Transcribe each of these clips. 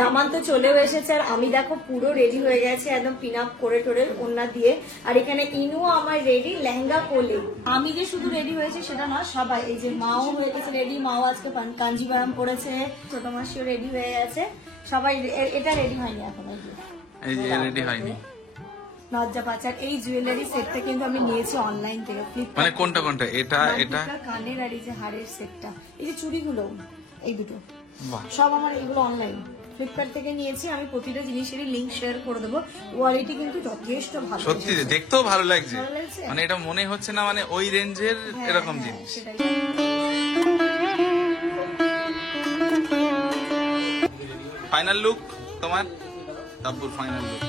জামান তো চলেও এসেছে আর আমি দেখো পুরো রেডি হয়ে গেছে একদম পিন আপ করে টোরে ওন্না দিয়ে। আর এখানে ইনুও আমার রেডি লেহেঙ্গা পরলে। আমি যে শুধু রেডি হয়েছে সেটা না, সবাই এই যে মাও হয়ে গেছে রেডি, মাও আজকে কাঞ্জিভারাম পরেছে, ছোট মাসিও রেডি হয়ে গেছে, সবাই। এটা রেডি হয়নি এখন, এই যে রেডি হয়নি। লজ্জা পাচার। এই জুয়েলারি সেটটা কিন্তু আমি নিয়েছি অনলাইন থেকে, ফ্লিপকার্ট। মানে কোনটা কোনটা? এটা কানের আর এই যে হাড়ের সেটটা, এই যে চুড়িগুলো, এই দুটো সব আমার এগুলো অনলাইন ফ্লিপকার্ট থেকে নিয়েছি। আমি প্রতিটা জিনিসেরই লিংক শেয়ার করে দেবো। কোয়ালিটি কিন্তু যথেষ্ট ভালো, সত্যি দেখতেও ভালো লাগছে। মানে এটা মনে হচ্ছে না মানে ওই রেঞ্জের এরকম জিনিস। ফাইনাল লুক তোমার? তাব্বুর ফাইনাল লুক।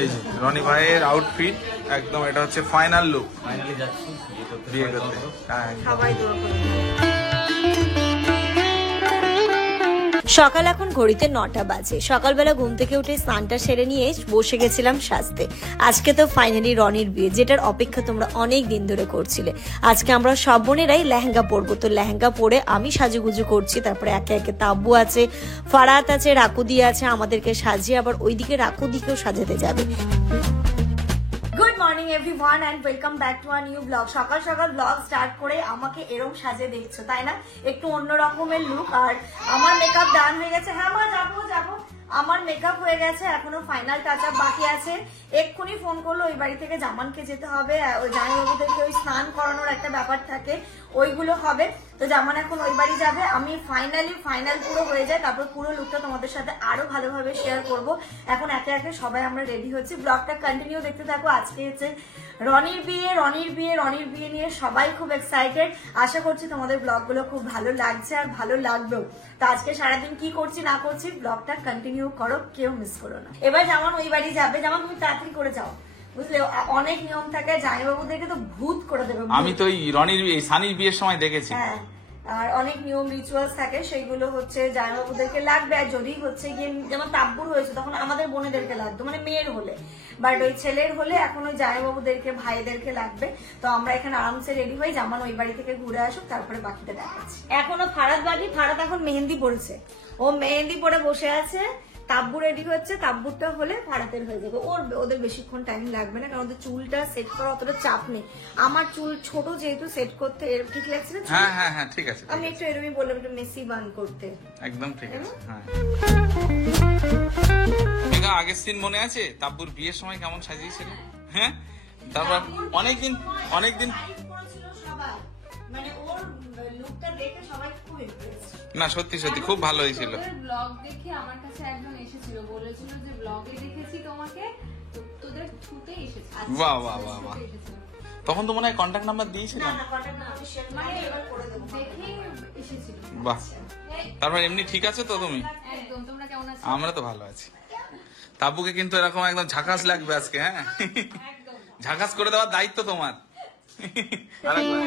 এই যে রনি ভাইয়ের আউটফিট একদম, এটা হচ্ছে ফাইনাল লুক। ফাইনালি যাচ্ছি বিয়ে করতে। সবাই দোয়া করুন। সকাল এখন ঘড়িতে 9টা বাজে। সকালবেলা ঘুম থেকে উঠে স্নানটা সেরে নিয়ে বসে গেছিলাম সাজতে। আজকে তো ফাইনালি রনির বিয়ে, যেটার অপেক্ষা তোমরা অনেক দিন ধরে করছিলে। আজকে আমরা সব বোনেরাই লেহেঙ্গা পরবো, তো লেহেঙ্গা পরে আমি সাজুগুজু করছি। তারপরে একে একে তাব্বু আছে, ফারাত আছে, রাকুদি আছে, আমাদেরকে সাজিয়ে আবার ওইদিকে রাকুদিকেও সাজাতে যাবে। Good morning everyone and welcome back to a new blog. সকাল সকাল ব্লগ স্টার্ট করে আমাকে এরকম সাজে দেখছো, তাই না? একটু অন্য রকমের লুক। আর আমার মেকআপ ডান হয়ে গেছে। হ্যাঁ মা, যাবো যাবো। আমার মেকআপ হয়ে গেছে, এখনো ফাইনাল টাচ আপ বাকি আছে। এক্ষুনি ফোন করলো, ওই বাড়ি থেকে জামানকে যেতে হবে, ওই জামাইবাবুদেরকে ওই স্নান করানোর একটা ব্যাপার থাকে, ওইগুলো হবে। তো জামান এখন ওই বাড়ি যাবে। আমি ফাইনাল পুরো হয়ে যায়, তারপর পুরো লুকটা তোমাদের সাথে আরো ভালোভাবে শেয়ার করব। এখন একে একে সবাই আমরা রেডি হচ্ছি। ব্লগটা কন্টিনিউ দেখতে থাকো। আজকে হচ্ছে রনির বিয়ে নিয়ে সবাই খুব এক্সাইটেড। আশা করছি তোমাদের ব্লগগুলো খুব ভালো লাগছে আর ভালো লাগবেও। তো আজকে সারাদিন কি করছি না করছি ব্লগটা কন্টিনিউ করো, কেউ মিস করো না। এবার জামান ওই বাড়ি যাবে। জামান তুমি তাড়াতাড়ি করে যাও, বুঝলে? অনেক নিয়ম থাকে, জামাইবাবুদেরকে তো ভূত করে দেবে। আমি তো এই রনির সানির বিয়ের সময় দেখেছি। হ্যাঁ, আর অনেক নিয়ম রিচুয়ালস থাকে, সেইগুলো হচ্ছে জামাইবাবুদেরকে লাগবে। আর যদি হচ্ছে গিয়ে যেমন তাব্বুর হয়েছে তখন আমাদের বোনেদেরকে লাগতো, মানে মেয়ের হলে। বাট ওই ছেলের হলে এখন ওই জামাইবাবুদেরকে ভাইদেরকে লাগবে। তো আমরা এখানে আরামসে রেডি হই, জামান ওই বাড়ি থেকে ঘুরে আসুক, তারপরে বাকিটা দেখাচ্ছি। এখনো ফারাত বাড়ি, ফারাত এখন মেহেন্দি পড়েছে, ও মেহেন্দি পরে বসে আছে। তাব্বু রেডি হচ্ছে, তাব্বুরটা হলে ফারাতের হয়ে যাবে। ওদের বেশিক্ষণ টাইম লাগবে না, কারণ ওদের চুলটা সেট করা অতটা চাপ নেই। আমার চুল ছোট যেহেতু, সেট করতে ঠিক লাগছে না। হ্যাঁ হ্যাঁ হ্যাঁ, ঠিক আছে। আমি একটু এরকমই বললাম, একটু মেসি বান করতে। একদম ঠিক আছে। হ্যাঁ, আগের দিন মনে আছে তাব্বুর বিয়ের সময় কেমন সাজিয়েছিল? হ্যাঁ, তারপর অনেকদিন মানে ওর লুকটা দেখে সবাই খুব ইমপ্রেস। না সত্যি খুব ভালো হয়েছিল। ব্লগ দেখে আমার কাছে একজন এসেছিল, বলেছিল যে ব্লগে দেখেছি তোমাকে, তোদের থ্রুতে এসেছে। বাহ বাহ বাহ বাহ। তখন তো মনে হয় কন্টাক্ট নাম্বার দিয়েছিলাম। না কন্টাক্ট না, আমি শেয়ার মানে এবার করে দেব। দেখে এসেছিল। বাহ। তারপর এমনি ঠিক আছো তো তুমি? একদম। তোমরা কেমন আছো? আমরা তো ভালো আছি। তাব্বুকে কিন্তু এরকম একদম ঝাকাস লাগবে আজকে। হ্যাঁ, ঝাকাস করে দেওয়ার দায়িত্ব তোমার। আরেকবার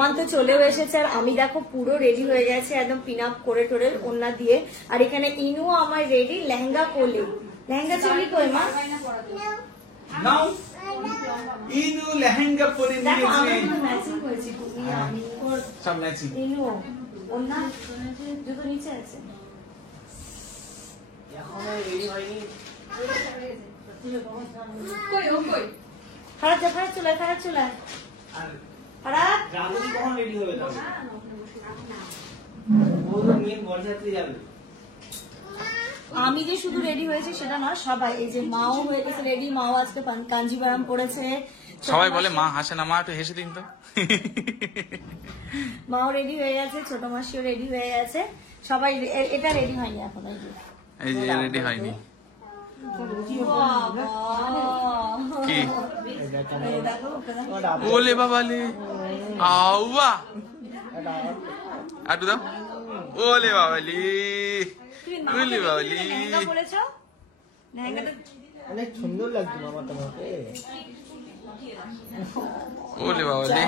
সামান তো চলেও এসেছে, আর আমি দেখো পুরো রেডি হয়ে গেছে একদম পিন আপ করে টোরে ওড়না দিয়ে। আর এখানে ইনু আমার রেডি লেহেঙ্গা কোলে। লেহেঙ্গা চলি কই মা? নাও ইনু লেহেঙ্গা পরে দেখো নিয়েছে। আমরা ম্যাচিং করেছি, তুমি আমি ওর সব ম্যাচিং। ইনু ওড়না জুতো নিচে আছে। এখনো রেডি হয়নি। কই ও কই? খারাপ যা, খারাপ চলে, খারাপ চলে, আর খারাপ। রাহুল কখন রেডি হবে তাহলে? ও তো মেন বরযাত্রী যাবে। আমি যে শুধু রেডি হয়েছি সেটা না, সবাই এই যে মাও হয়ে গেছে রেডি। মাও আজকে কাঞ্জিবারাম পড়েছে। সবাই বলে মা হাসে না, মা একটু হেসে দিন তো। মাও রেডি হয়ে গেছে, ছোট মাসিও রেডি হয়ে গেছে, সবাই এটা রেডি হয়নি এখন। এই যে রেডি হয়নি কি? ওলে বাবালে আউয়া আটু দাও। ওলে বাবালি ওলে বাবালি। লেহেঙ্গা পরেছো? লেহেঙ্গাটা অনেক সুন্দর লাগছে মামা তোমাকে। ওলে বাবালি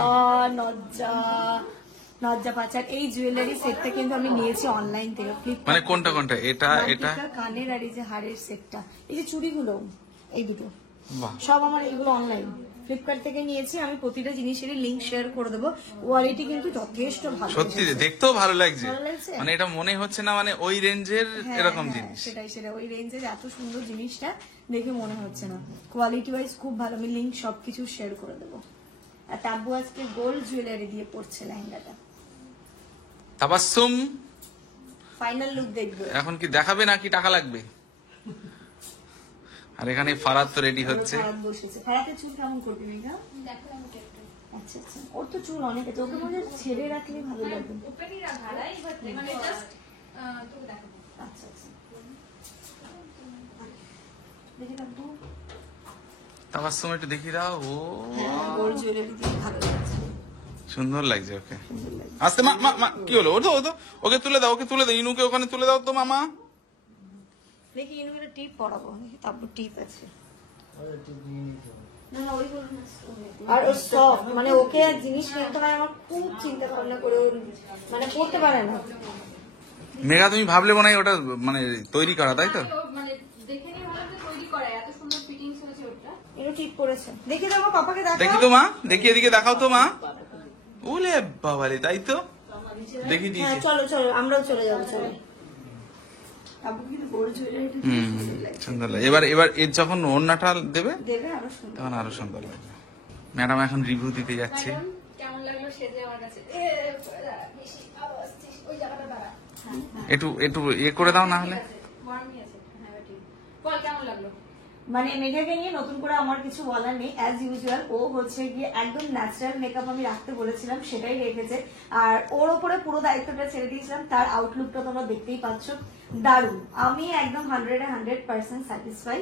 নজ্জা নজ্জা পাচার। এই জুয়েলারি সেটটা কিন্তু আমি নিয়েছি অনলাইন থেকে, ফ্লিপকার্ট। মানে কোনটা কোনটা? এটা এটা কানের আর এই যে হাড়ের সেটটা, এই যে চুড়িগুলো, এই দুটো বাহ, সব আমার এগুলো অনলাইন ফ্লিপকার্ট থেকে নিয়েছি। আমি প্রতিটা জিনিসেরই লিংক শেয়ার করে দেবো। কোয়ালিটি কিন্তু যথেষ্ট ভালো। সত্যি দেখতেও ভালো লাগছে। ভালো লাগছে? মানে এটা মনে হচ্ছে না মানে ওই রেঞ্জের হ্যাঁ, এরকম হ্যাঁ, জিনিস। সেটাই ওই রেঞ্জের এত সুন্দর জিনিসটা দেখে মনে হচ্ছে না। কোয়ালিটি ওয়াইজ খুব ভালো। আমি লিংক সবকিছু শেয়ার করে দেবো। আর তাব্বু আজকে গোল্ড জুয়েলারি দিয়ে পড়ছে লেহেঙ্গাটা। তাবাসসুম ফাইনাল লুক দেখবে। এখন কি দেখাবে নাকি টাকা লাগবে? আর এখানে ফারাদ তো রেডি হচ্ছে। ফারাদ বসেছে। ফারাতের চুল কেমন করবি মেঘা? দেখো আমাকে একটা আচ্ছা আচ্ছা, ওর তো চুল অনেক আছে, ওকে মনে হয় ছেড়ে রাখলে ভালো লাগবে। ওপেনই রাখা রাই বাট মানে জাস্ট তোকে দেখো। আচ্ছা আচ্ছা, দেখে তাব্বু। তাবাসসুম একটু দেখিয়ে দাও। ও গোল্ড জুয়েলারি দিয়ে ভালো লাগছে, সুন্দর লাগছে ওকে। সুন্দর লাগছে। আস্তে মা মা মা কি হলো? ওঠো ওঠো, ওকে তুলে দাও, ওকে তুলে দাও, ইনুকে ওখানে তুলে দাও তো মামা। দেখি ইনুকে একটা টিপ পরাবো, দেখি তাব্বু টিপ আছে। ওরা একটু নিয়ে নিতে হবে। আর ও সফট, মানে ওকে আর জিনিস কিনতে হয় আমার খুব চিন্তা ভাবনা করে, ওর মানে করতে পারে না। মেঘা তুমি ভাবলে মনে হয় ওটা মানে তৈরি করা, তাই তো? তো মানে দেখে নিয়ে ভালো যে তৈরি করা এত সুন্দর ফিটিংস হয়েছে ওটা। এরও ঠিক করেছে। দেখি দেবো পাপাকে, দেখি দেখো তো মা, দেখি এদিকে দেখাও তো মা। ওলে বাবারে, তাই তো দেখি হ্যাঁ দিয়েছে। চলো চলো আমরাও চলে যাবো, চলো। তাব্বু কিন্তু গোল্ড জুয়েলারিটা হুম, সুন্দর লাগছে। সুন্দর লাগে। এবার এবার এর যখন ওড়নাটা দেবে দেবে আরো সুন্দর। তখন আরো সুন্দর লাগবে। ম্যাডাম এখন রিভিউ দিতে যাচ্ছে। ম্যাডাম কেমন লাগলো সেজে আমার কাছে? বেশি আওয়াজ ওই জায়গাটা দাঁড়া। একটু একটু করে দাও না হলে। ওয়ার্মই আছে। হ্যাঁ ঠিক। বল কেমন লাগলো? মানে মেঘাকে নিয়ে নতুন করে আমার কিছু বলার নেই। অ্যাজ ইউজুয়াল ও হচ্ছে গিয়ে একদম ন্যাচারাল মেকআপ আমি রাখতে বলেছিলাম, সেটাই রেখেছে। আর ওর ওপরে পুরো দায়িত্বটা ছেড়ে দিয়েছিলাম। তার আউটলুকটা তোমরা দেখতেই পাচ্ছ, দারুণ। আমি একদম 100% স্যাটিসফাই।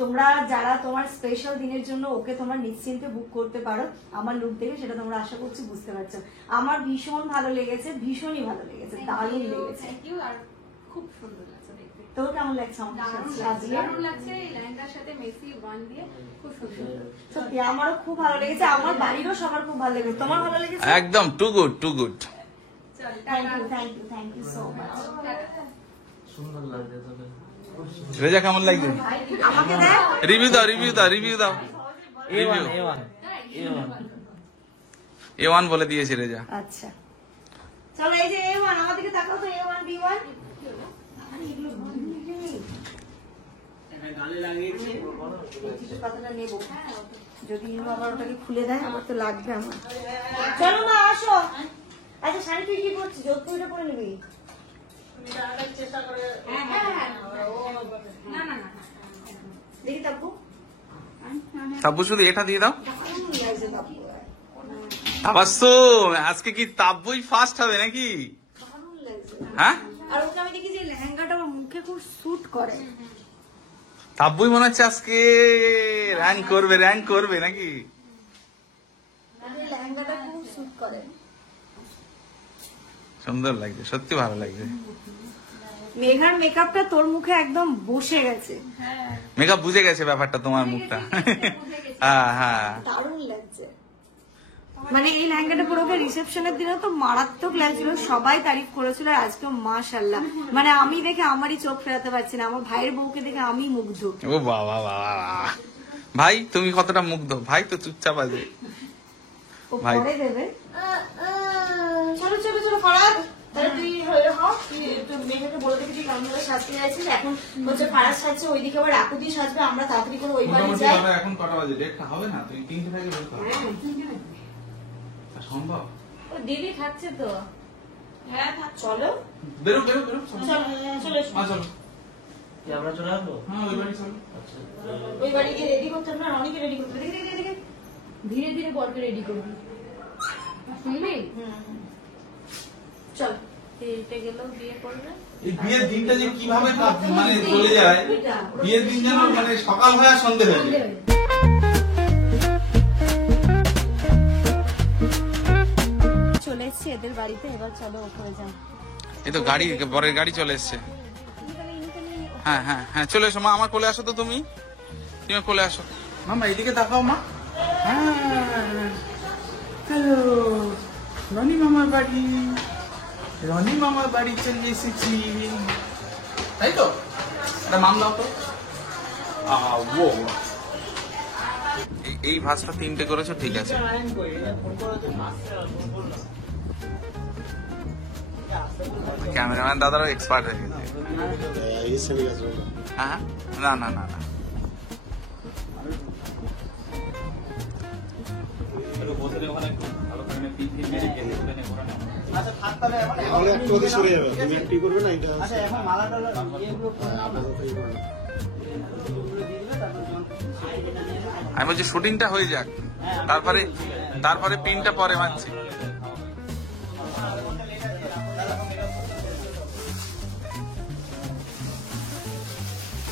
তোমরা যারা তোমার স্পেশাল দিনের জন্য ওকে তোমরা নিশ্চিন্তে বুক করতে পারো। আমার লুক দেখে সেটা তোমরা আশা করছি বুঝতে পারছো। আমার ভীষণ ভালো লেগেছে, ভীষণই ভালো লেগেছে, দারুণ লেগেছে। Thank you. আর খুব সুন্দর লাগছে দেখতে। তোর কেমন লাগছে আমার দারুণ সাথে লাগছে, সাজিয়ে? দারুণ লাগছে। এই লেহেঙ্গার সাথে মেসি ওয়ান দিয়ে খুব সুন্দর। সত্যি আমারও খুব ভালো লেগেছে, আমার বাড়িরও সবার খুব ভালো লেগেছে। তোমার ভালো লেগেছে? একদম টু গুড টু গুড। চল থ্যাংক ইউ সো মাচ। সুন্দর লাগছে তোকে। রেজা কেমন লাগছে? আমাকে দেখ। রিভিউ দাও রিভিউ দাও রিভিউ দাও। রিভিউ A1 বলে দিয়েছে রেজা। আচ্ছা চলো, এই যে A1 আমাদেরকে তাকাও তো, A1 B1। গালে লাগিয়েছি। এই টিপের পাতাটা নেবো, যদি ইনু আবার ওটাকে খুলে দেয় আমার তো লাগবে। আমার চলো মা আসো। আচ্ছা শাড়ি তুই কি করছিস? যত ওইটা পরে নিবি। চেষ্টা করে। না না না দেখি তাব্বু, তাব্বু শুধু এটা দিয়ে দাও। কেমন লাগছে তাব্বু? তাবাসসুম আজকে কি তাব্বুই ফার্স্ট হবে নাকি? দারুণ লাগছে। হ্যাঁ, আর ওকে আমি দেখি যে লেহেঙ্গাটা আমার মুখে খুব স্যুট করে। তাব্বুই মনে হচ্ছে আজকে র্যাঙ্ক করবে নাকি? লেহেঙ্গাটা খুব স্যুট করে। সুন্দর লাগছে, সত্যি ভালো লাগছে। মেঘার মেকআপটা তোর মুখে একদম বসে গেছে। মেকআপ বুঝে গেছে ব্যাপারটা, তোমার মুখটা। হ্যাঁ হ্যাঁ, দারুণ লাগছে। মানে এই লেহেঙ্গাটা পরে ওকে রিসেপশনের দিনে তো মারাত্মক লাগছিল, সবাই তারিফ করেছিল, আর আজকে মাশাআল্লাহ মানে আমি দেখে আমারই চোখ ফেরাতে পারছি না, আমার ভাইয়ের বউকে দেখে আমি মুগ্ধ। ও বাবা বাবা, ভাই তুমি কতটা মুগ্ধ? ভাই তো চুপচাপ আছে। ও ভাই। পরে দেবে। চলো চলো চলো ফরাদ, তাহলে তুই হয়ে হ, তুই একটু মেয়েটাকে বলে দিবি তুই কেমন ভাবে সাজতে যাচ্ছিস। এখন হচ্ছে ফারাজ সাজছে, ওইদিকে আবার রাকু দিয়ে সাজবে, আমরা তাড়াতাড়ি করে ওই বাড়ি মোটামুটি যাই। দাদা এখন কটা বাজে? ডেটটা হবে না? তুমি 3টে থেকে বলতে হবে। সম্ভব? ও দিদি খাচ্ছে তো। হ্যাঁ চলো বেরো বেরো বেরো, চলো। চলো চলে এসো। চলো। কি আমরা চলে আসবো? হ্যাঁ ওই বাড়ি চলো। আচ্ছা ওই বাড়ি গিয়ে রেডি করতে হবে না, রনিকে রেডি করতে হবে। দেখে দেখে ধীরে ধীরে বরকে রেডি করবি, শুনবি? চল এইটা গেল বিয়ে করবে। এই বিয়ের দিনটা যে কিভাবে মানে চলে যায়, বিয়ের দিন যেন মানে সকাল হয়ে আর সন্ধে হয়ে যায়। চলে এসছি এদের বাড়িতে, এবার চলো ওখানে যাই। এই তো গাড়ি, বরের গাড়ি চলে এসছে। হ্যাঁ হ্যাঁ হ্যাঁ, চলে এসো মা, আমার কোলে আসো তো তুমি, তুমি কোলে আসো। মামা এদিকে তাকাও মা। হ্যাঁ হ্যালো, রনি মামার বাড়ি, রনি মামার বাড়ি চলে এসেছি, তাই তো? এটা মাম দাও তো। এই ভাঁজটা 3টে করেছো, ঠিক আছে। ক্যামেরাম্যান দাদারা এক্সপার্ট হয়ে গেছে। হ্যাঁ না না না না, আচ্ছা থাক তাহলে আচ্ছা এখন মালা টালা এগুলো করে নাও না। আমি বলছি শুটিংটা হয়ে যাক, তারপরে তারপরে পিনটা পরে মারছি।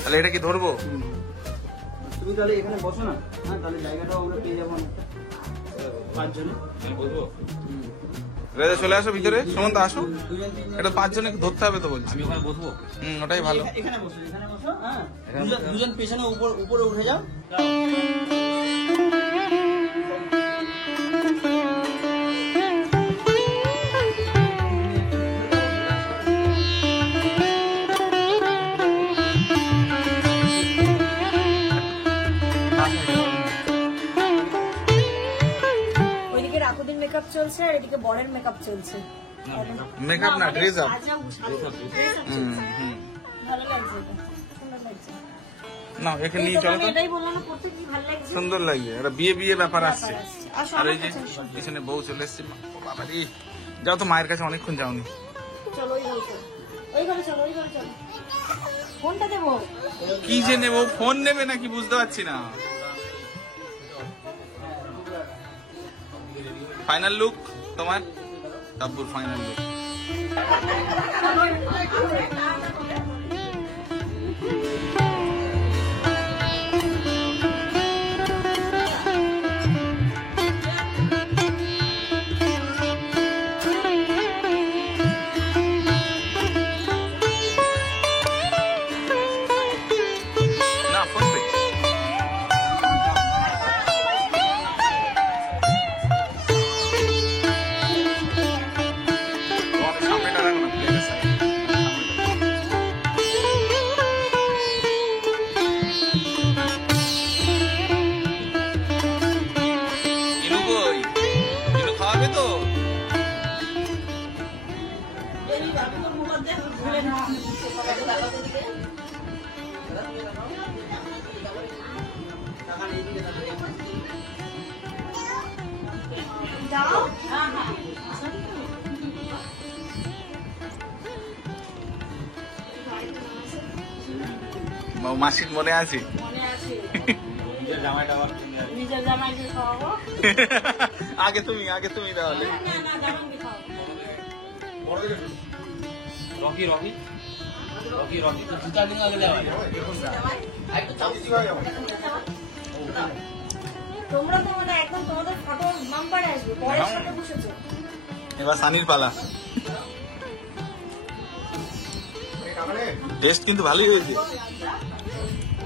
তাহলে এটা কি ধরবো? তুমি তাহলে এখানে বসো না, হ্যাঁ তাহলে জায়গাটাও আমরা পেয়ে যাবো না 5 জনে বসবো। রেজা চলে আসো ভিতরে, সুমন্ত আসো, দুজন তিনজন এটা 5 জনে ধরতে হবে তো বলছি। আমি ওখানে বসবো। ওটাই ভালো। এখানে বসো হ্যাঁ দুজন পেছনে উপরে উঠে যাও। ওইদিকে রাকুদির মেকআপ চলছে আর এদিকে বরের মেকআপ চলছে। মেকআপ না, ড্রেস আপ। হুম হুম ভালো লাগছে এটা, সুন্দর লাগছে। না এখানে এই নিয়ে চলো তোমাকে তো, এটাই বললাম না, পড়তে কি ভালো লাগছে। সুন্দর লাগছে, একটা বিয়ে বিয়ে ব্যাপার আসছে। আসো আর আমার এই যে কাছে আসো। পিছনে বউ চলে এসছে। ও বাবা রে, যাও তো, মায়ের কাছে অনেকক্ষণ যাওনি। চলো ওই ঘরে চলো, ওই ঘরে চলো, ওই ঘরে চলো। ফোনটা দেবো। কি যে নেবো, ফোন নেবে নাকি বুঝতে পারছি না। ফাইনাল লুক তোমার, তাব্বুর ফাইনাল লুক। না ফোন পে। তোমাদের সামনেটা রাখো না, প্লেটের সাইডে। ইনু কই? ইনু খাওয়াবে তো? যাও। মাসির মনে আছে? মনে আছে। নিজের জামাইটা আবার নিজের জামাইকে খাওয়াবো। আগে তুমি তাহলে। না না জামাইকে খাওয়াবো। রকি রকি রকি রকি তো 2-4 দিন আগে যাওয়া তোমরা তো মানে একদম তোমাদের ফটো নাম্বারে আসবে, পরের সাথে বসেছো। এবার সানির পালা। টেস্ট কিন্তু ভালোই হয়েছে।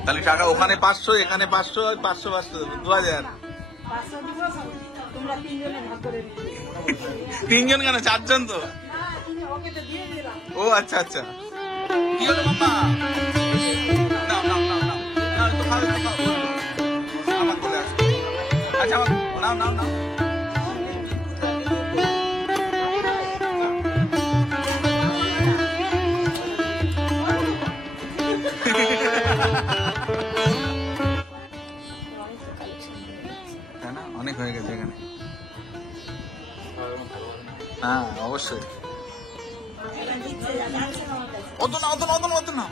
তাহলে টাকা ওখানে 500, এখানে 500, আর 500 2000। তিনজন কেন, চারজন তো। ও আচ্ছা আচ্ছা, কি হলো মাম্মা? নাও নাও নাও নাও নাও, একটু খাও একটু খাও। আমার কোলে আসো। আচ্ছা আমার নাও নাও নাও। তাই না, অনেক হয়ে গেছে এখানে। হ্যাঁ অবশ্যই। অত না অত না অত না অত না।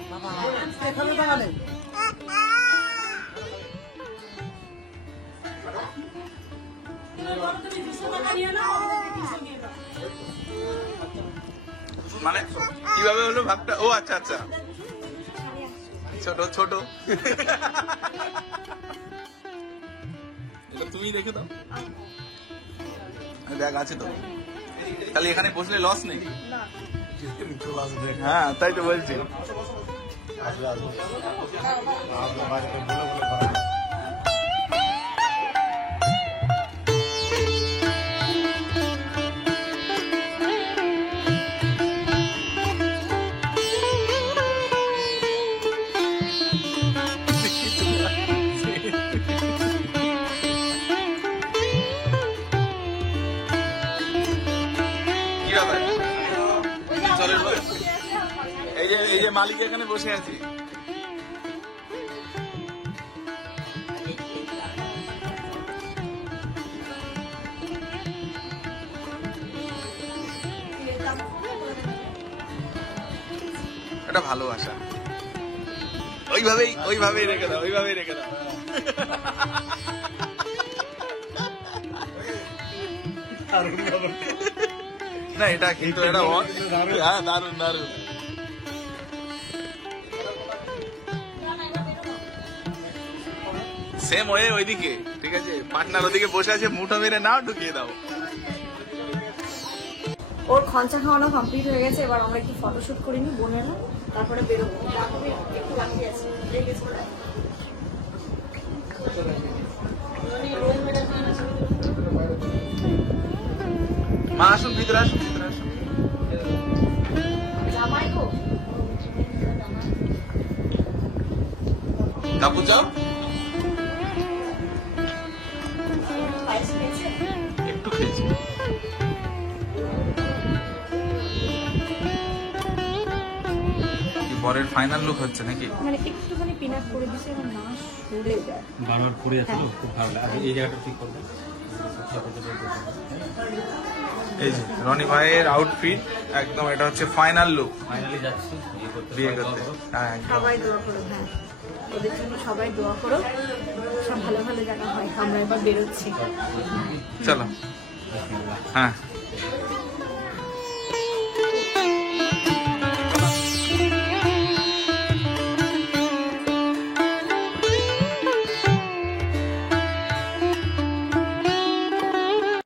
মানে কিভাবে হলো ভাগটা? ও আচ্ছা আচ্ছা, ছোট ছোট। এটা তুমি রেখে দাও, ব্যাগ আছে তো। তাহলে এখানে বসলে লস নেই। হ্যাঁ তাই তো বলছি। কি ব্যাপার? চলের বয়স। এই যে মালিক এখানে বসে আছে। এটা ভালোবাসা। ওইভাবেই রেখে দাও, ওইভাবেই রেখে দাও। না এটা কিন্তু এটা হ্যাঁ দারুন দারুন। সেম ওয়ে ওইদিকে, ঠিক আছে, পার্টনার ওদিকে বসে আছে, মুঠো মেরে নাও, ঢুকিয়ে দাও। ওর খঞ্চা খাওয়ানো কমপ্লিট হয়ে গেছে, এবার আমরা একটু ফটোশুট করে নিই বোনেরা, তারপরে বেরোবো। একটু বাকি আছে। মা আসুন, ভিতরে আসুন, ভিতরে আসুন। জামাই গো, কাপু চাও? পায়েস খেয়েছে? একটু খেয়েছি। পরের ফাইনাল লুক হচ্ছে নাকি? মানে একটুখানি পিনাট করে দিছে এবং না সরে যায়। বারবার পড়ে যাচ্ছে তো, খুব ভালো লাগে। এই জায়গাটা ঠিক করবে। এই যে রনি ভাইয়ের আউটফিট একদম, এটা হচ্ছে ফাইনাল লুক। ফাইনালি যাচ্ছি বিয়ে করতে। হ্যাঁ একদম। সবাই দোয়া করো, হ্যাঁ ওদের জন্য সবাই দোয়া করো, সব ভালো ভালো জায়গা হয়। আমরা এবার বেরোচ্ছি। চলো। হ্যাঁ